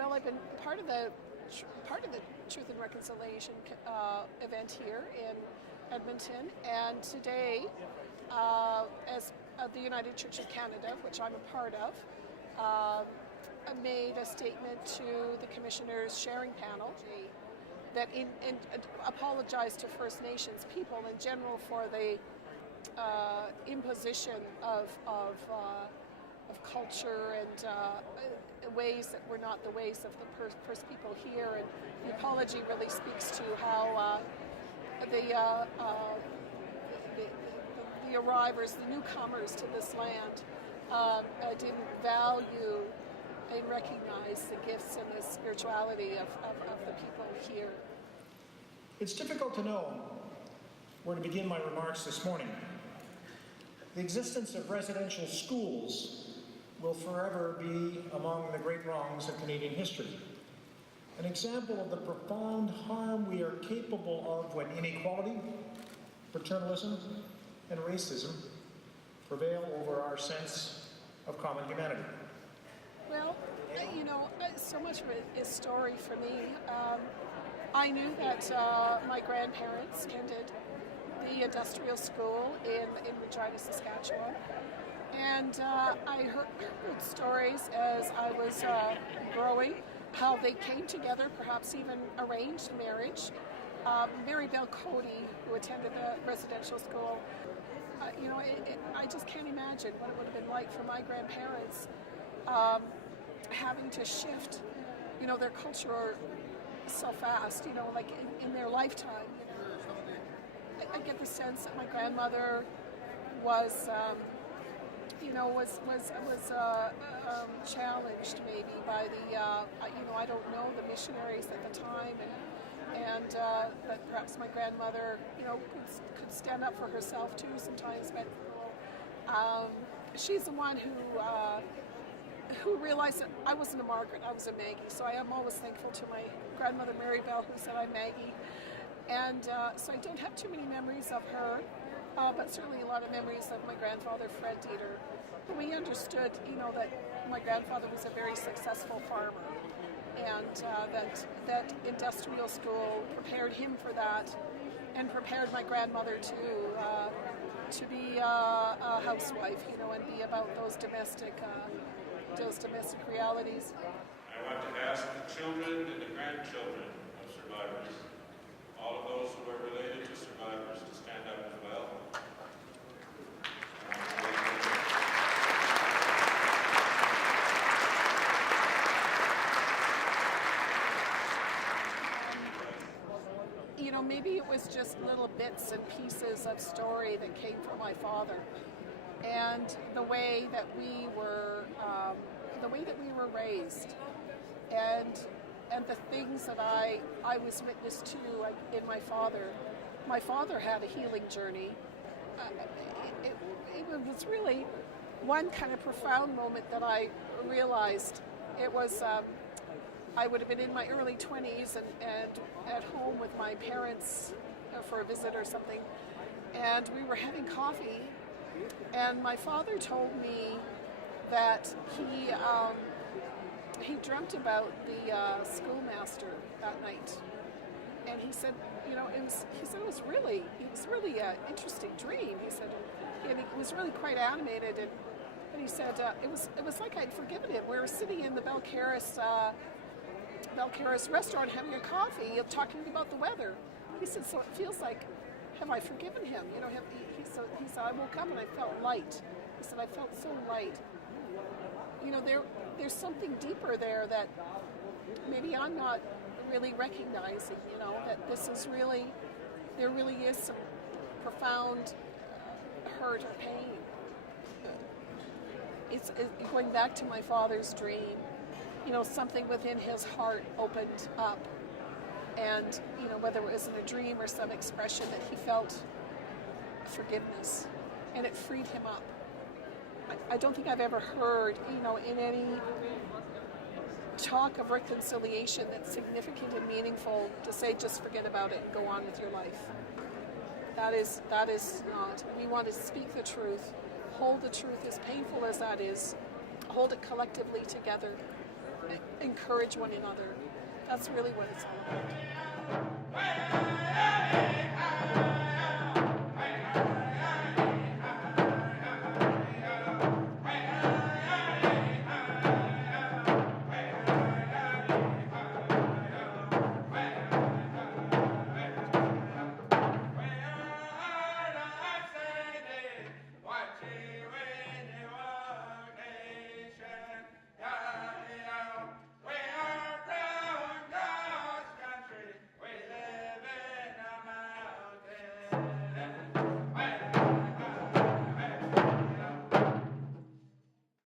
Well, I've been part of the Truth and Reconciliation event here in Edmonton, and today, as the United Church of Canada, which I'm a part of, I made a statement to the Commissioners' Sharing Panel that apologized to First Nations people in general for the imposition of culture and ways that were not the ways of the First people here. And the apology really speaks to how the arrivals, the newcomers to this land, didn't value and recognize the gifts and the spirituality of the people here. It's difficult to know where to begin my remarks this morning. The existence of residential schools will forever be among the great wrongs of Canadian history. An example of the profound harm we are capable of when inequality, paternalism, and racism prevail over our sense of common humanity. Well, so much of it is story for me. I knew that my grandparents attended the industrial school in Regina, Saskatchewan. And I heard stories as I was growing, how they came together, perhaps even arranged marriage. Murry Cody, who attended the residential school, I just can't imagine what it would have been like for my grandparents having to shift, their culture so fast, like in their lifetime. I get the sense that my grandmother was challenged maybe by the, I don't know, the missionaries at the time, and that perhaps my grandmother, could stand up for herself too sometimes, but she's the one who realized that I wasn't a Margaret, I was a Maggie, so I am always thankful to my grandmother Mary Bell, who said I'm Maggie, and so I don't have too many memories of her. But certainly a lot of memories of my grandfather, Fred Deiter. We understood, that my grandfather was a very successful farmer, and that industrial school prepared him for that, and prepared my grandmother to be a housewife, and be about those domestic realities. I want to ask the children and the grandchildren of survivors, all of those who are related to survivors, to stand up as well. Maybe it was just little bits and pieces of story that came from my father, and the way that we were raised, and the things that I was witness to in my father. My father had a healing journey. It was really one kind of profound moment that I realized. It was, I would have been in my early 20s and at home with my parents for a visit or something, and we were having coffee, and my father told me that he dreamt about the schoolmaster that night, and he said, it was really an interesting dream. He said, and it was really quite animated, and he said it was like I'd forgiven him. We were sitting in the Belcaris restaurant having a coffee, talking about the weather. He said, so it feels like, have I forgiven him? He said, I woke up and I felt light. He said, I felt so light. There's something deeper there that maybe I'm not really recognizing, that this is really, there really is some profound hurt or pain. It's going back to my father's dream, something within his heart opened up, and, whether it was in a dream or some expression, that he felt forgiveness, and it freed him up. I don't think I've ever heard, in any talk of reconciliation that's significant and meaningful, to say just forget about it and go on with your life. That is not. We want to speak the truth, hold the truth, as painful as that is, hold it collectively together, encourage one another. That's really what it's all about.